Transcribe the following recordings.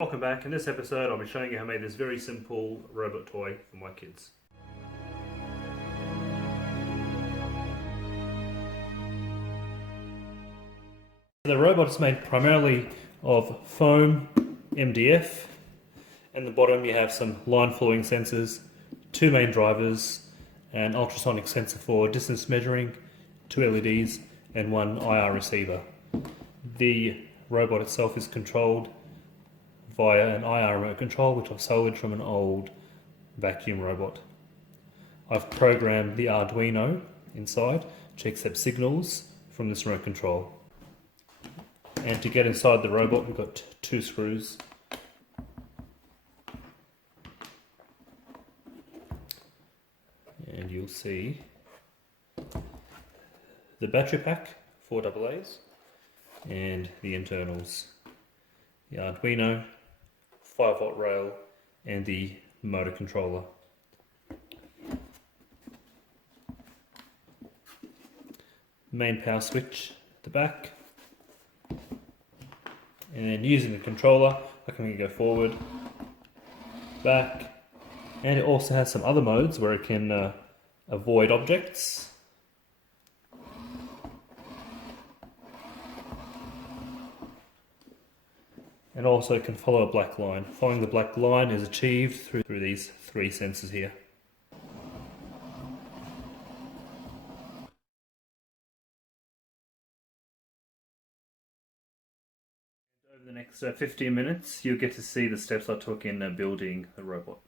Welcome back. In this episode I'll be showing you how I made this very simple robot toy for my kids. The robot is made primarily of foam, MDF, and the bottom you have some line following sensors, two main drivers, an ultrasonic sensor for distance measuring, two LEDs and one IR receiver. The robot itself is controlled via an IR remote control which I've salvaged from an old vacuum robot. I've programmed the Arduino inside to accept signals from this remote control. And to get inside the robot we've got two screws. And you'll see the battery pack, 4 AA's, and the internals, the Arduino, 5-volt rail and the motor controller. Main power switch at the back, and then using the controller I can go forward, back, and it also has some other modes where it can avoid objects, and also can follow a black line. Following the black line is achieved through these 3 sensors here. Over the next 15 minutes you'll get to see the steps I took in building the robot.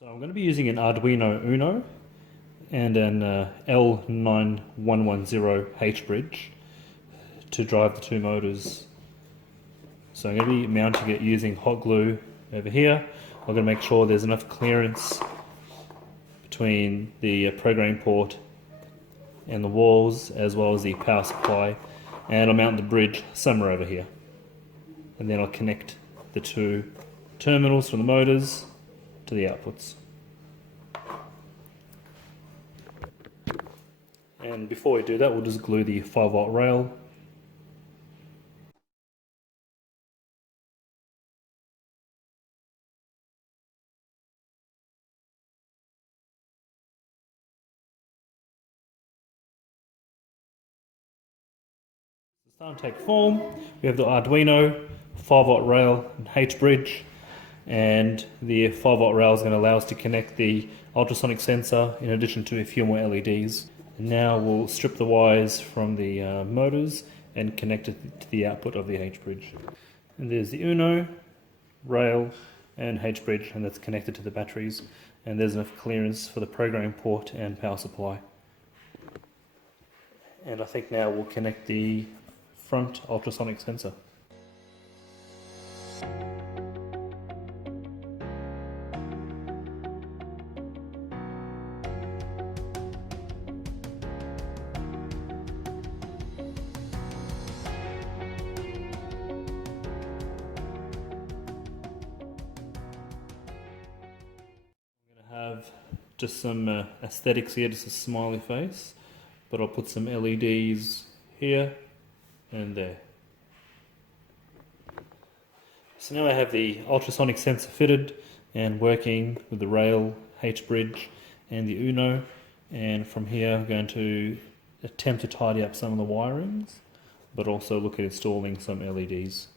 So I'm going to be using an Arduino Uno and an L9110H bridge to drive the two motors. So I'm going to be mounting it using hot glue over here. I'm going to make sure there's enough clearance between the programming port and the walls, as well as the power supply, and I'll mount the bridge somewhere over here. And then I'll connect the two terminals from the motors to the outputs. And before we do that, we'll just glue the 5-volt rail. It's starting to take form. We have the Arduino, 5-volt rail, and H bridge, and the 5-volt rail is going to allow us to connect the ultrasonic sensor in addition to a few more LEDs. And now we'll strip the wires from the motors and connect it to the output of the H bridge. And there's the Uno, rail, and H bridge, and that's connected to the batteries. And there's enough clearance for the programming port and power supply. And I think now we'll connect the front ultrasonic sensor. Have just some aesthetics here, just a smiley face, but I'll put some LEDs here and there. So now I have the ultrasonic sensor fitted and working with the rail, H bridge and the Uno, and from here I'm going to attempt to tidy up some of the wirings, but also look at installing some LEDs.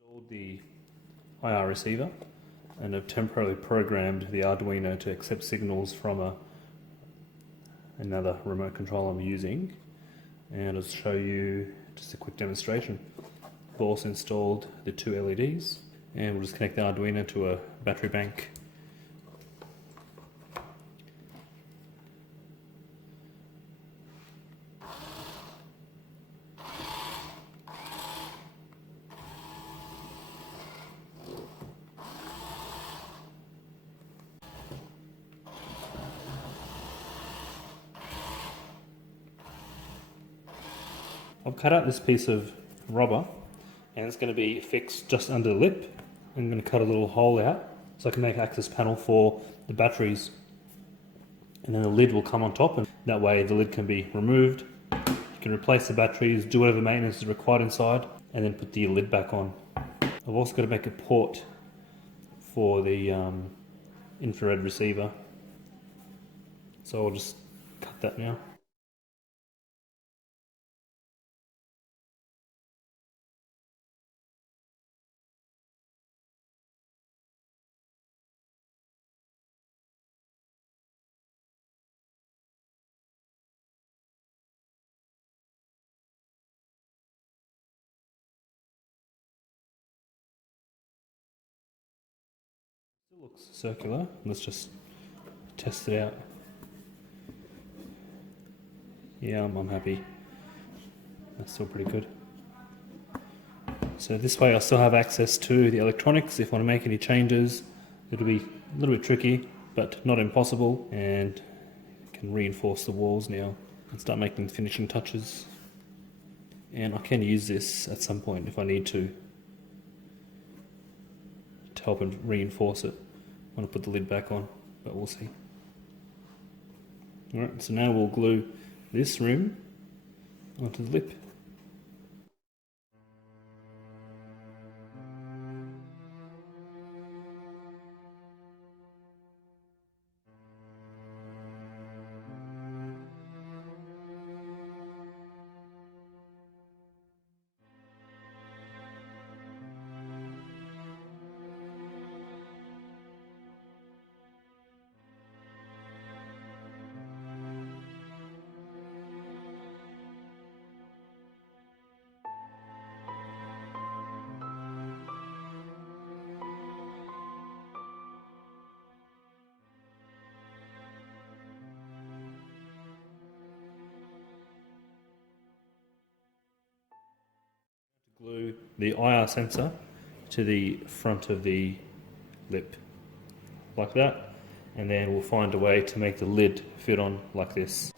Installed the IR receiver and have temporarily programmed the Arduino to accept signals from another remote control I'm using, and I'll show you just a quick demonstration. I've also installed the two LEDs, and we'll just connect the Arduino to a battery bank. I've cut out this piece of rubber and it's going to be fixed just under the lip. I'm going to cut a little hole out so I can make an access panel for the batteries, and then the lid will come on top, and that way the lid can be removed. You can replace the batteries, do whatever maintenance is required inside, and then put the lid back on. I've also got to make a port for the infrared receiver, so I'll just cut that now. It looks circular. Let's just test it out. Yeah, I'm happy. That's still pretty good. So this way I still have access to the electronics. If I want to make any changes, it'll be a little bit tricky, but not impossible, and can reinforce the walls now and start making the finishing touches. And I can use this at some point if I need to help and reinforce it when I put the lid back on, but we'll see. Alright, so now we'll glue this rim onto the lip. Glue the IR sensor to the front of the lip, like that, and then we'll find a way to make the lid fit on like this.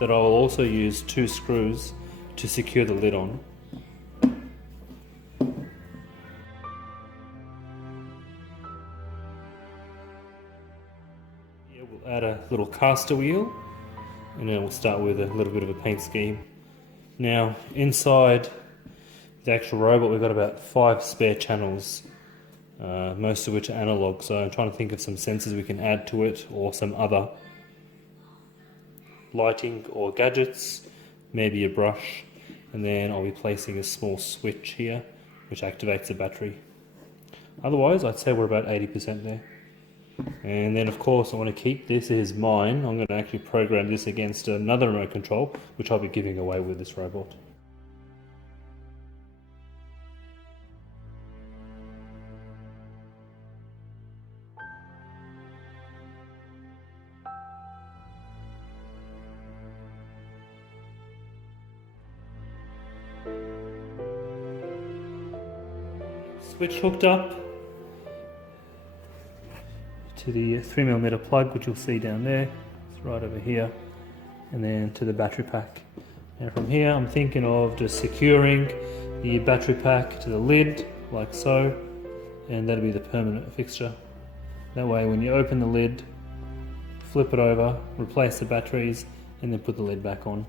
That I will also use 2 screws to secure the lid on. Here we'll add a little caster wheel, and then we'll start with a little bit of a paint scheme. Now inside the actual robot we've got about 5 spare channels, most of which are analog, so I'm trying to think of some sensors we can add to it, or some other lighting or gadgets, maybe a brush, and then I'll be placing a small switch here which activates the battery. Otherwise I'd say we're about 80% there. And then of course I want to keep this as mine. I'm going to actually program this against another remote control which I'll be giving away with this robot. Switch hooked up to the 3mm plug, which you'll see down there. It's right over here, and then to the battery pack. And from here I'm thinking of just securing the battery pack to the lid like so, and that'll be the permanent fixture. That way when you open the lid, flip it over, replace the batteries, and then put the lid back on.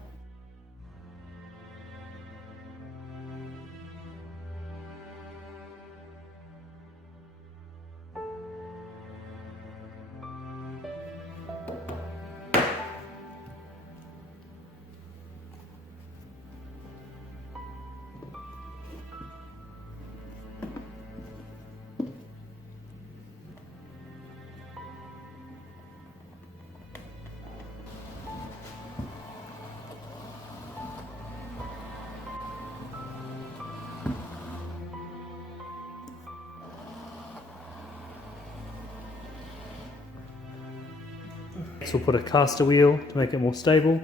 Next we'll put a caster wheel to make it more stable,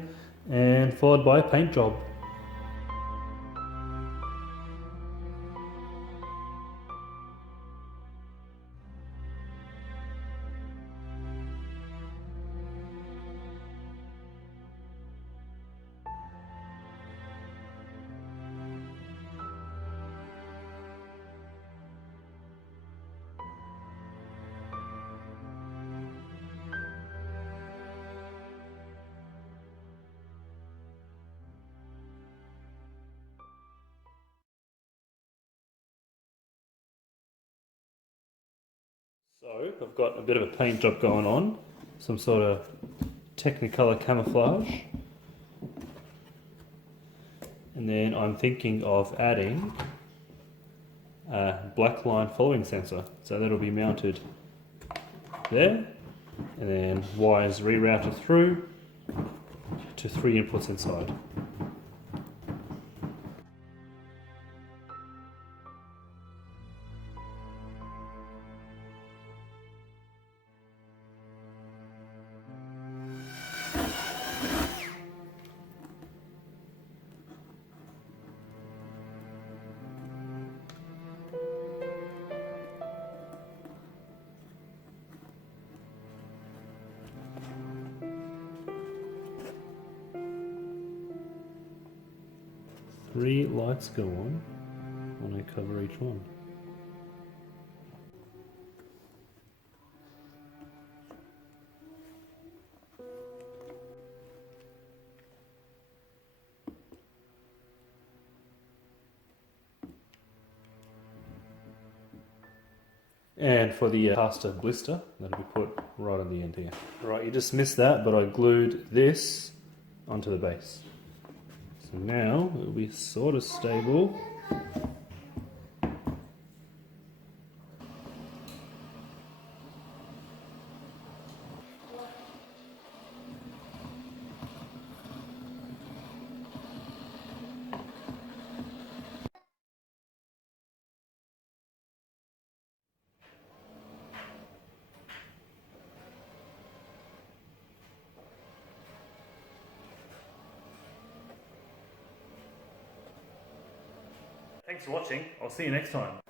and followed by a paint job. So I've got a bit of a paint job going on, some sort of Technicolor camouflage, and then I'm thinking of adding a black line following sensor, so that'll be mounted there, and then wires rerouted through to 3 inputs inside. Three lights go on when I cover each one. And for the caster blister, that'll be put right on the end here. Right, you just missed that, but I glued this onto the base. So now it'll be sort of stable. Thanks for watching. I'll see you next time.